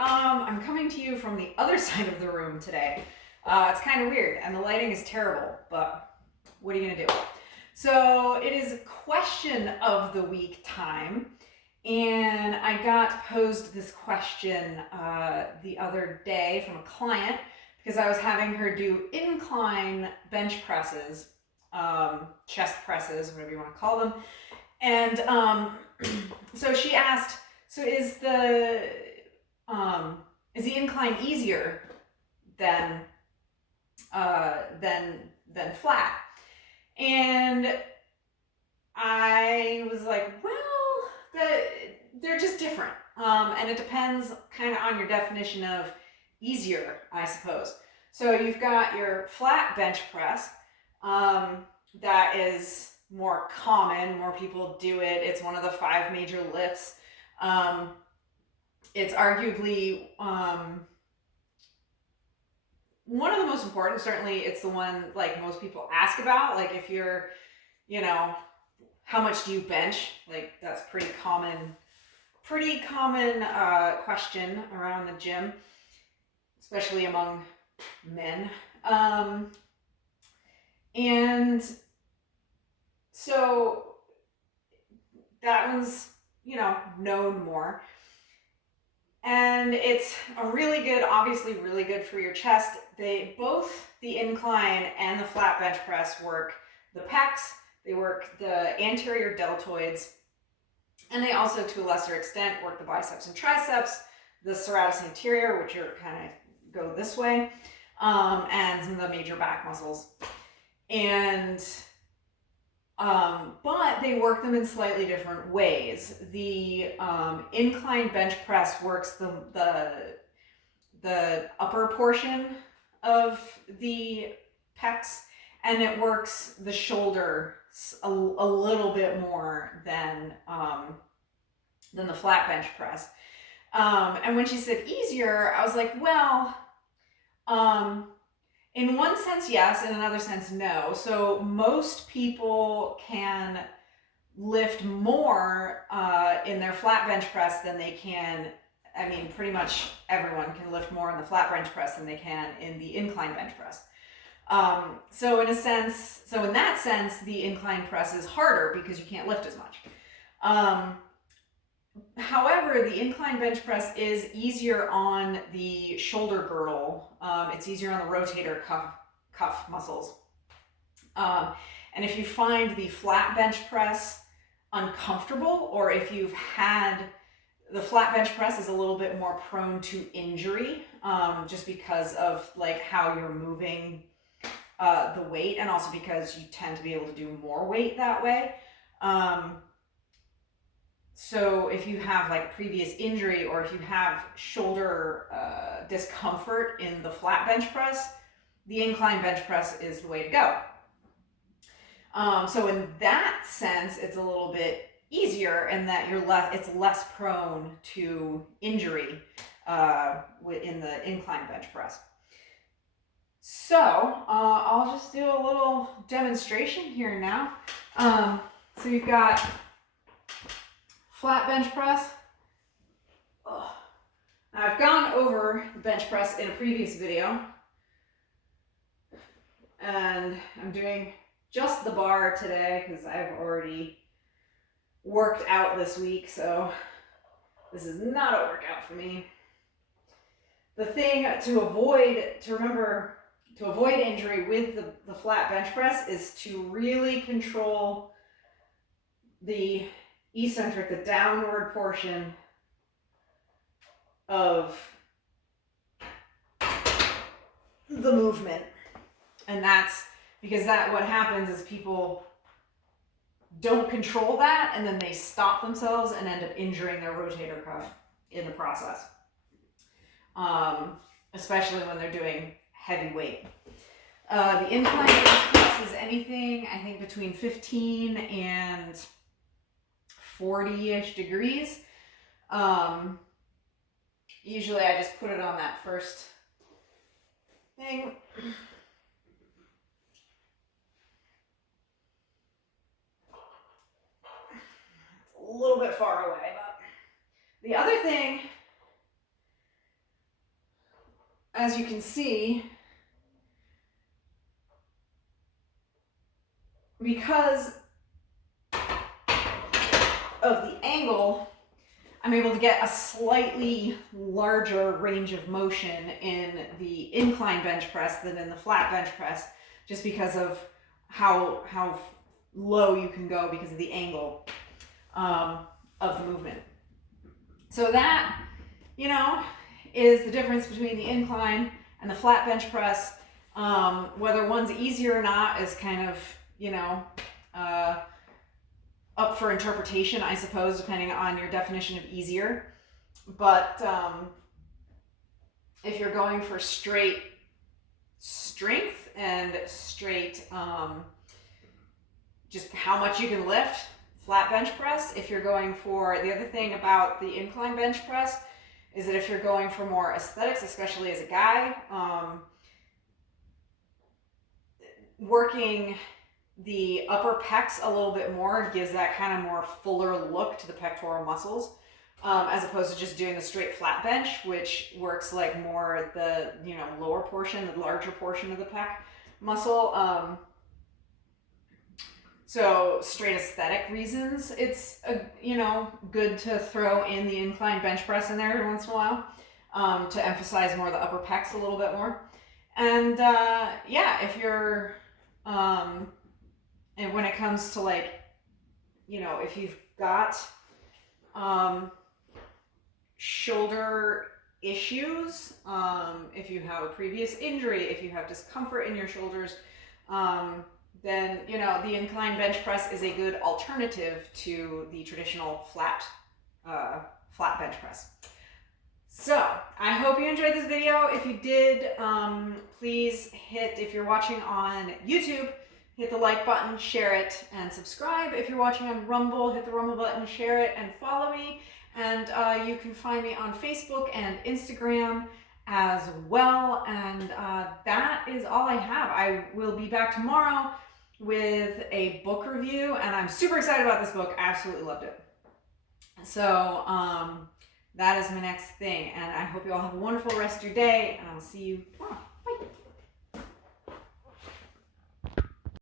I'm coming to you from the other side of the room today. It's kind of weird, and the lighting is terrible, but what are you gonna do? So it is question of the week time, and I got posed this question the other day from a client because I was having her do incline bench presses, chest presses, whatever you want to call them, and so she asked, so is the incline easier than flat? And I was like, well, they're just different, and it depends kind of on your definition of easier, I suppose. So you've got your flat bench press, that is more common, more people do it. It's one of the 5 major lifts. It's arguably one of the most important. Certainly it's the one like most people ask about. Like if you're, how much do you bench? Like that's pretty common question around the gym, especially among men. And so that one's, known more. And it's obviously really good for your chest. Both the incline and the flat bench press work the pecs, they work the anterior deltoids, and they also, to a lesser extent, work the biceps and triceps, the serratus anterior, which are kind of go this way, and some of the major back muscles. And but they work them in slightly different ways. The incline bench press works the upper portion of the pecs, and it works the shoulder a little bit more than the flat bench press. And when she said easier, I was like, well, in one sense, yes. In another sense, no. So most people can lift more in their flat bench press than they can. I mean, pretty much everyone can lift more in the flat bench press than they can in the incline bench press. So in that sense, the incline press is harder because you can't lift as much. However, the incline bench press is easier on the shoulder girdle. It's easier on the rotator cuff muscles. And if you find the flat bench press uncomfortable, or if you've had the flat bench press is a little bit more prone to injury, just because of like how you're moving the weight, and also because you tend to be able to do more weight that way. So if you have like previous injury, or if you have shoulder discomfort in the flat bench press, the incline bench press is the way to go. So in that sense, it's a little bit easier in that it's less prone to injury in the incline bench press. So I'll just do a little demonstration here now. So you've got flat bench press. Now I've gone over the bench press in a previous video, and I'm doing just the bar today because I've already worked out this week, so this is not a workout for me. The thing to avoid injury with the flat bench press is to really control the eccentric, the downward portion of the movement. And that's because what happens is people don't control that, and then they stop themselves and end up injuring their rotator cuff in the process. Especially when they're doing heavy weight. The incline press is anything, I think, between 15 and 40-ish degrees. Usually I just put it on that first thing. It's a little bit far away, but the other thing as you can see, because of the angle, I'm able to get a slightly larger range of motion in the incline bench press than in the flat bench press, just because of how low you can go because of the angle of the movement. So that, you know, is the difference between the incline and the flat bench press. Whether one's easier or not is kind of, you know, up for interpretation, I suppose, depending on your definition of easier. But if you're going for straight strength and straight just how much you can lift, flat bench press. If you're going for, the other thing about the incline bench press is that if you're going for more aesthetics, especially as a guy, working the upper pecs a little bit more gives that kind of more fuller look to the pectoral muscles, as opposed to just doing a straight flat bench, which works like more the, you know, lower portion, the larger portion of the pec muscle. So straight aesthetic reasons, it's you know, good to throw in the incline bench press in there every once in a while, to emphasize more the upper pecs a little bit more. And yeah, if you're and when it comes to, like, you know, if you've got shoulder issues, if you have a previous injury, if you have discomfort in your shoulders, then, you know, the incline bench press is a good alternative to the traditional flat bench press. So I hope you enjoyed this video. If you did, please hit, if you're watching on YouTube, hit the like button, share it, and subscribe. If you're watching on Rumble, hit the Rumble button, share it, and follow me. And you can find me on Facebook and Instagram as well. And that is all I have. I will be back tomorrow with a book review, and I'm super excited about this book. I absolutely loved it. So that is my next thing, and I hope you all have a wonderful rest of your day, and I'll see you tomorrow.